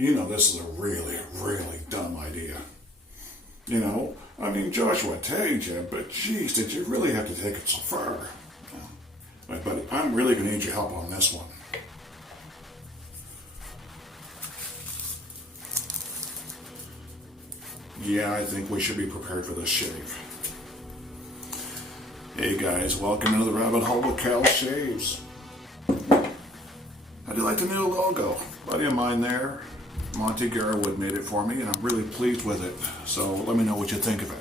You know this is a really, really dumb idea. You know, I mean, Joshua tagged you, but geez, did you really have to take it so far? But I'm really going to need your help on this one. Yeah, I think we should be prepared for this shave. Hey guys, welcome to the rabbit hole with Cal Shaves. How do you like the new logo? A buddy of mine there, Montie Garwood, made it for me, and I'm really pleased with it. So let me know what you think of it.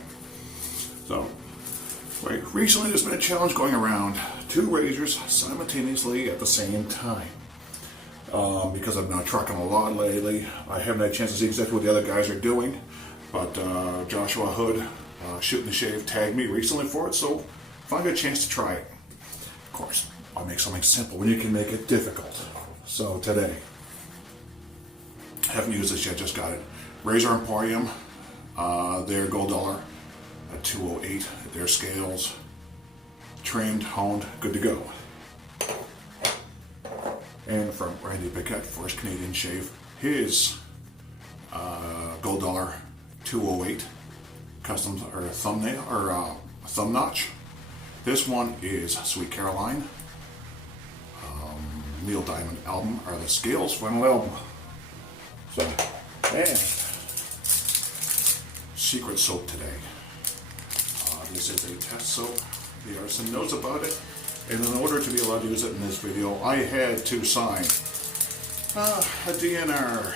So, right, recently there's been a challenge going around: 2 razors simultaneously at the same time. Because I've been trucking a lot lately, I haven't had a chance to see exactly what the other guys are doing. But Joshua Hood, Shootin the Shave, tagged me recently for it, so if I get a chance to try it. Of course, I'll make something simple when you can make it difficult. So today, I haven't used this yet, just got it. Razor Emporium, their gold dollar at 208. Their scales, trimmed, honed, good to go. And from Randy Paquette, First Canadian Shave, his gold dollar 208 custom or thumbnail or thumb notch. This one is Sweet Caroline. Neil Diamond album are the scales final album. So, and secret soap today. This is a test soap. The artisan knows about it, and in order to be allowed to use it in this video, I had to sign a DNR,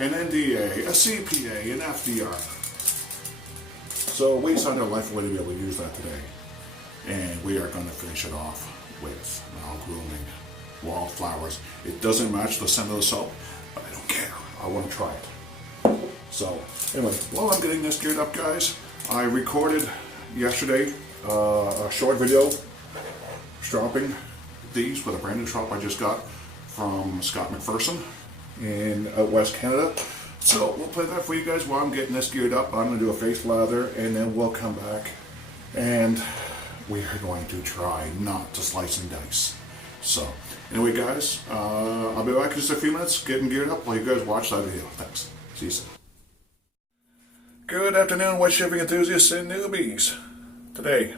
an NDA, a CPA, an FDR. So we signed our life away to be able to use that today, and we are going to finish it off with grooming wallflowers. It doesn't match the scent of the soap, but I don't care. I want to try it. So anyway, while I'm getting this geared up, guys, I recorded yesterday a short video stropping these with a brand new strop I just got from Scott McPherson in out West Canada. So we'll play that for you guys while I'm getting this geared up. I'm going to do a face lather, and then we'll come back and we are going to try not to slice and dice. So anyway, guys, I'll be back in just a few minutes getting geared up while you guys watch that video. Thanks. See you soon. Good afternoon, wet shaving enthusiasts and newbies. Today,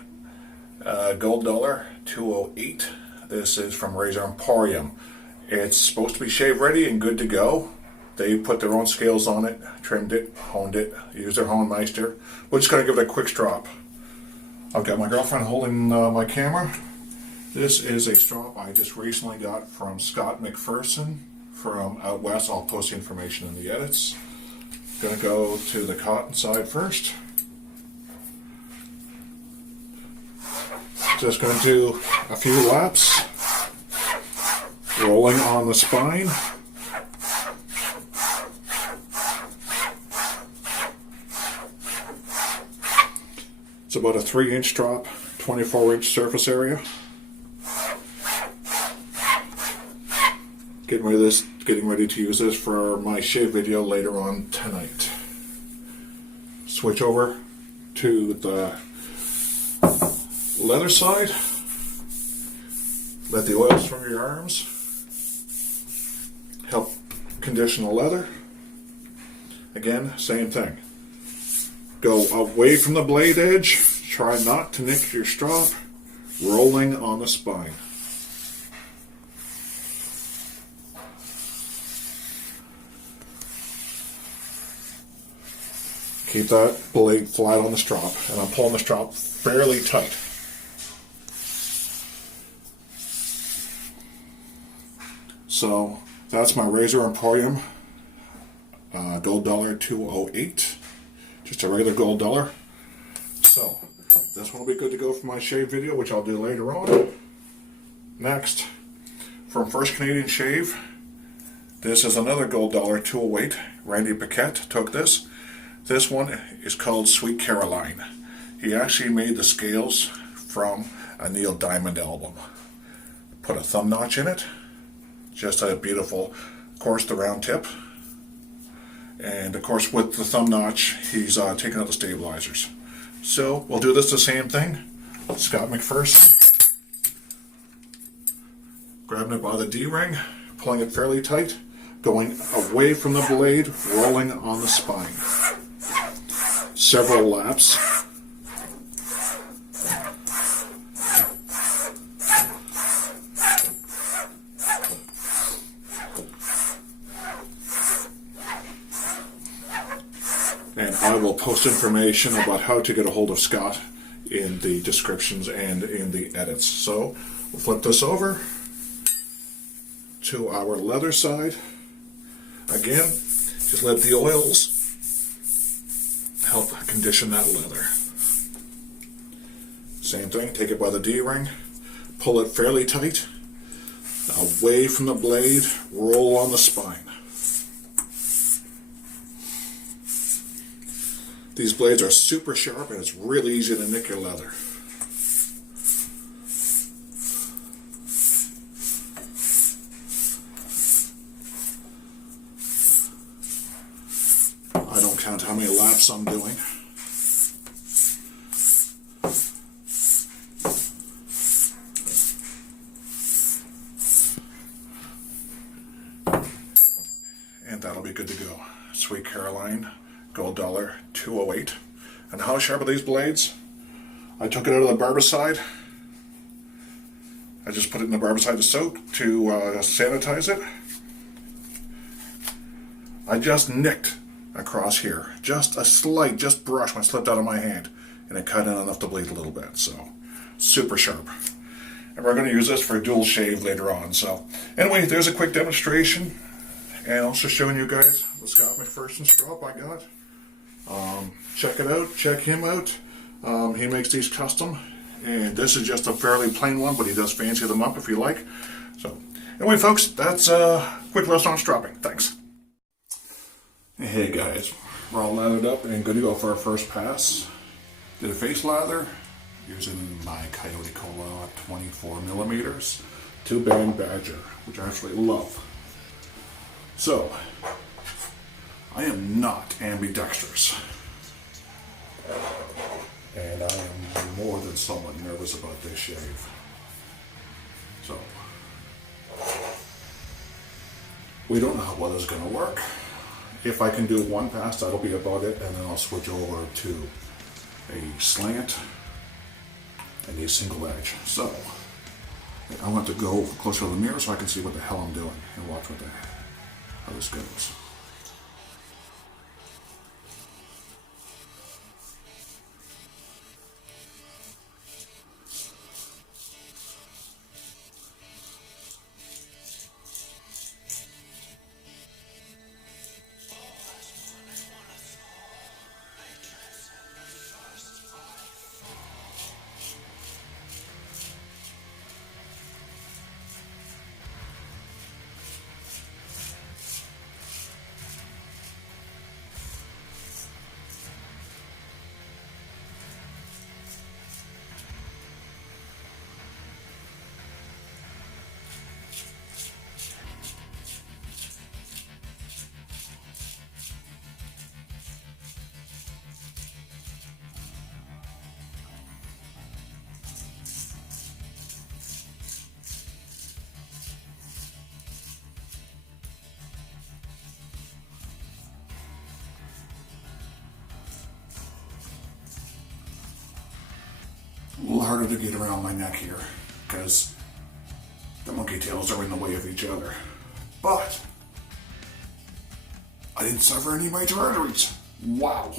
gold dollar 208. This is from Razor Emporium. It's supposed to be shave ready and good to go. They put their own scales on it, trimmed it, honed it, used their Hone Meister. We're just going to give it a quick strop. I've got my girlfriend holding my camera. This is a strop I just recently got from Scott McPherson from out west. I'll post the information in the edits. Going to go to the cotton side first. Just going to do a few laps, rolling on the spine. It's about a 3-inch drop, 24-inch surface area. Getting ready to use this for my shave video later on tonight. Switch over to the leather side. Let the oils from your arms help condition the leather. Again, same thing. Go away from the blade edge. Try not to nick your strop. Rolling on the spine. Keep that blade flat on the strop, and I'm pulling the strop fairly tight. So that's my Razor Emporium gold dollar 208. Just a regular gold dollar. So this one will be good to go for my shave video, which I'll do later on. Next, from First Canadian Shave, this is another gold dollar 208. Randy Paquette took this. This one is called Sweet Caroline. He actually made the scales from a Neil Diamond album. Put a thumb notch in it. Just a beautiful, of course, the round tip. And of course, with the thumb notch, he's taking out the stabilizers. So we'll do this the same thing. Scott McPherson. Grabbing it by the D-ring, pulling it fairly tight, going away from the blade, rolling on the spine. Several laps. And I will post information about how to get a hold of Scott in the descriptions and in the edits. So we'll flip this over to our leather side. Again, just let the oils help condition that leather. Same thing, take it by the D-ring, pull it fairly tight, away from the blade, roll on the spine. These blades are super sharp and it's really easy to nick your leather. I don't count how many laps I'm doing. And that'll be good to go. Sweet Caroline, gold dollar, 208. And how sharp are these blades? I took it out of the barbicide. I just put it in the barbicide to soak to sanitize it. I just nicked across here. Just a slight, just brush when it slipped out of my hand. And it cut in enough to bleed a little bit. So, super sharp. And we're going to use this for a dual shave later on. So, anyway, there's a quick demonstration. And also showing you guys the Scott McPherson strap I got. Check it out. Check him out. He makes these custom. And this is just a fairly plain one, but he does fancy them up if you like. So, anyway, folks, that's a quick lesson on strapping. Thanks. Hey guys, we're all lathered up and good to go for our first pass. Did a face lather using my Coyote Cola 24 millimeters 2-band Badger, which I actually love. So, I am not ambidextrous. And I am more than somewhat nervous about this shave. So, we don't know how well it's going to work. If I can do one pass, that'll be about it, and then I'll switch over to a slant and a single edge. So, I want to go closer to the mirror so I can see what the hell I'm doing and watch how this goes. A little harder to get around my neck here because the monkey tails are in the way of each other. But I didn't suffer any major arteries. Wow.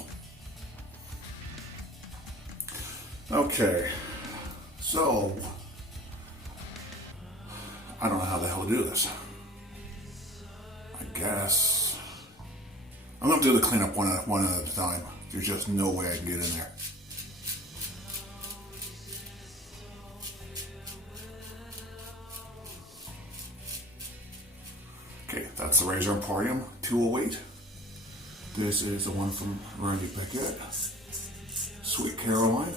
Okay, so I don't know how the hell to do this. I guess I'm going to do the cleanup one at a time. There's just no way I can get in there. Okay, that's the Razor Emporium 208. This is the one from Randy Pickett. Sweet Caroline.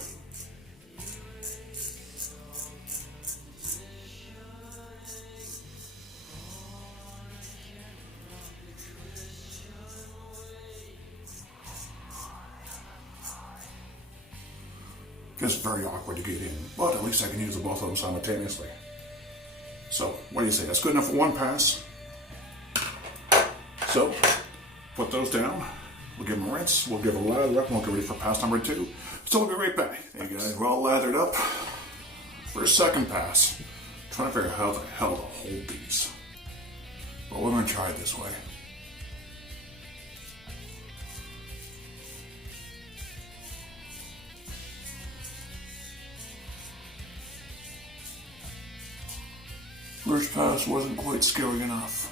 It's very awkward to get in, but at least I can use the both of them simultaneously. So, what do you say? That's good enough for one pass. So, put those down. We'll give them a rinse. We'll give a lather up. And we'll get ready for pass number 2. So we'll be right back. Hey guys, we're all lathered up for a second pass. Trying to figure out how the hell to hold these. But we're going to try it this way. First pass wasn't quite scary enough.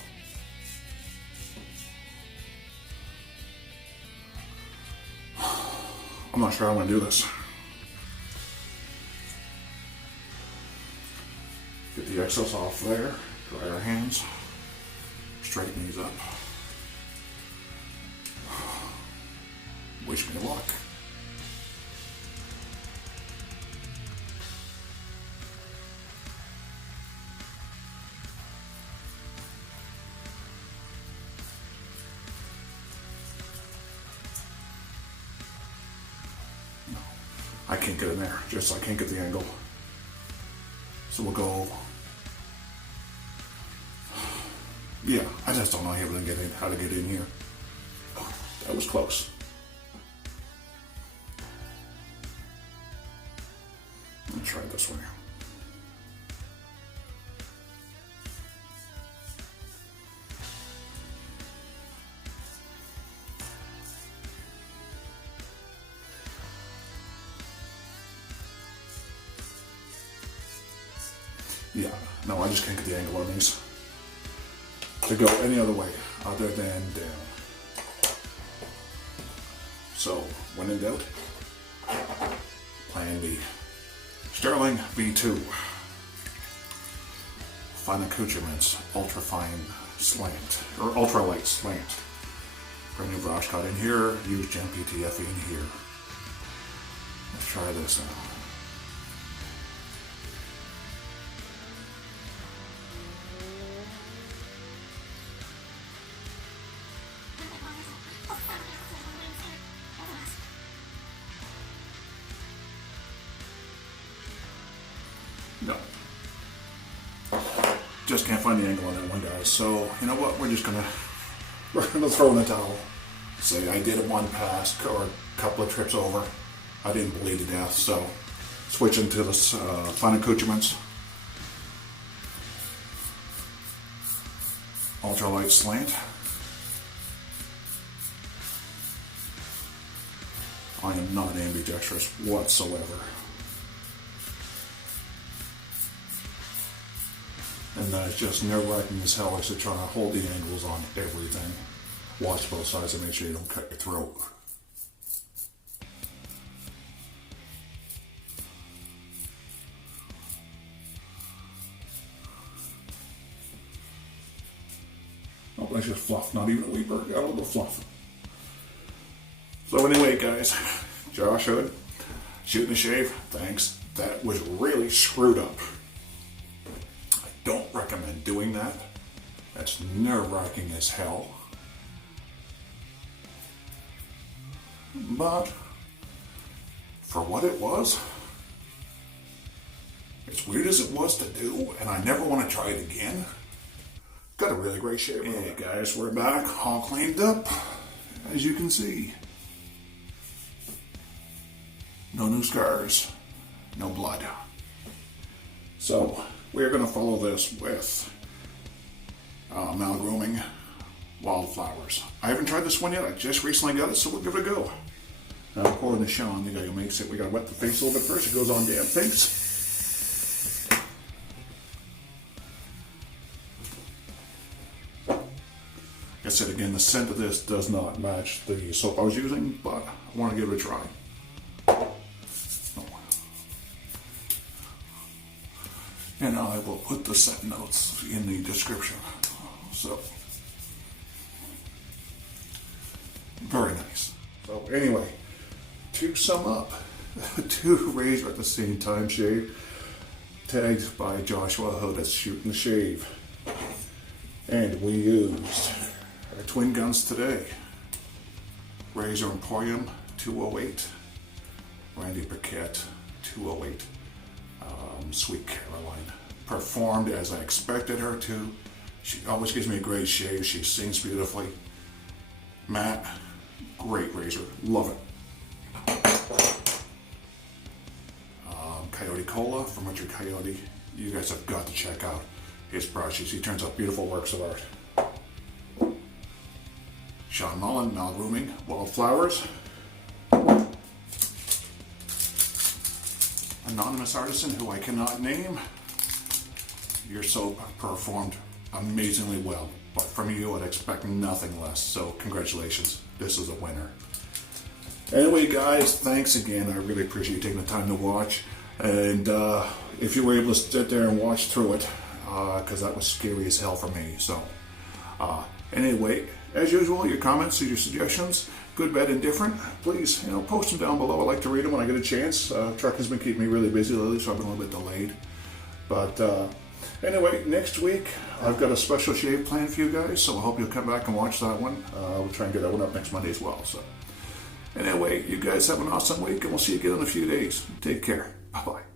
I'm not sure how I'm going to do this. Get the excess off there, dry our hands, straighten these up. Wish me luck. I can't get in there, I can't get the angle. So we'll go, yeah, I just don't know how to get in here. That was close. Let's try it this way. Yeah, no, I just can't get the angle on these to go any other way other than down. So, when in doubt, plan B. Sterling V2. Fine accoutrements, ultra fine slant, or ultra light slant. Bring your brush cut in here, use Gem PTFE in here. Let's try this now. No. Just can't find the angle on that one, guys. So, you know what? We're gonna throw in the towel. Say I did it one pass or a couple of trips over. I didn't bleed to death, so switching to this fine accoutrements. Ultralight slant. I am not ambidextrous whatsoever. And then it's just nerve-wracking as hell as to try to hold the angles on everything. Watch both sides and make sure you don't cut your throat. Oh, that's just fluff, not even a wee bird, got a little bit of fluff. So anyway, guys, Josh Hood, Shootin the Shave, thanks. That was really screwed up. Don't recommend doing that. That's nerve-wracking as hell. But for what it was, as weird as it was to do, and I never want to try it again, got a really great shave. Hey guys, we're back, all cleaned up, as you can see. No new scars, no blood. So, we're going to follow this with Mal Grooming Wildflowers. I haven't tried this one yet. I just recently got it, so we'll give it a go. Now, according to Sean, we got to wet the face a little bit first. It goes on damn face. Like I said again, the scent of this does not match the soap I was using, but I want to give it a try. And I will put the set notes in the description. So, very nice. So anyway, to sum up, 2 razor at the same time shave, tagged by Joshua Hood as Shootin the Shave. And we used our twin guns today. Razor Emporium 208, Randy Paquette 208. Sweet Caroline performed as I expected her to. She always gives me a great shave. She sings beautifully. Matt, great razor. Love it. Coyote Cola from Richard Coyote. You guys have got to check out his brushes. He turns out beautiful works of art. Sean Mullen, Mal Grooming, Wildflowers. Anonymous artisan who I cannot name. Your soap performed amazingly well, but from you I'd expect nothing less, so congratulations. This is a winner. Anyway guys, thanks again. I really appreciate you taking the time to watch, and if you were able to sit there and watch through it, because that was scary as hell for me. So anyway, as usual, your comments or your suggestions, good, bad, indifferent, please, post them down below. I like to read them when I get a chance. Truck has been keeping me really busy lately, so I've been a little bit delayed. But anyway, next week I've got a special shave planned for you guys, so I hope you'll come back and watch that one. We'll try and get that one up next Monday as well. So anyway, you guys have an awesome week, and we'll see you again in a few days. Take care. Bye-bye.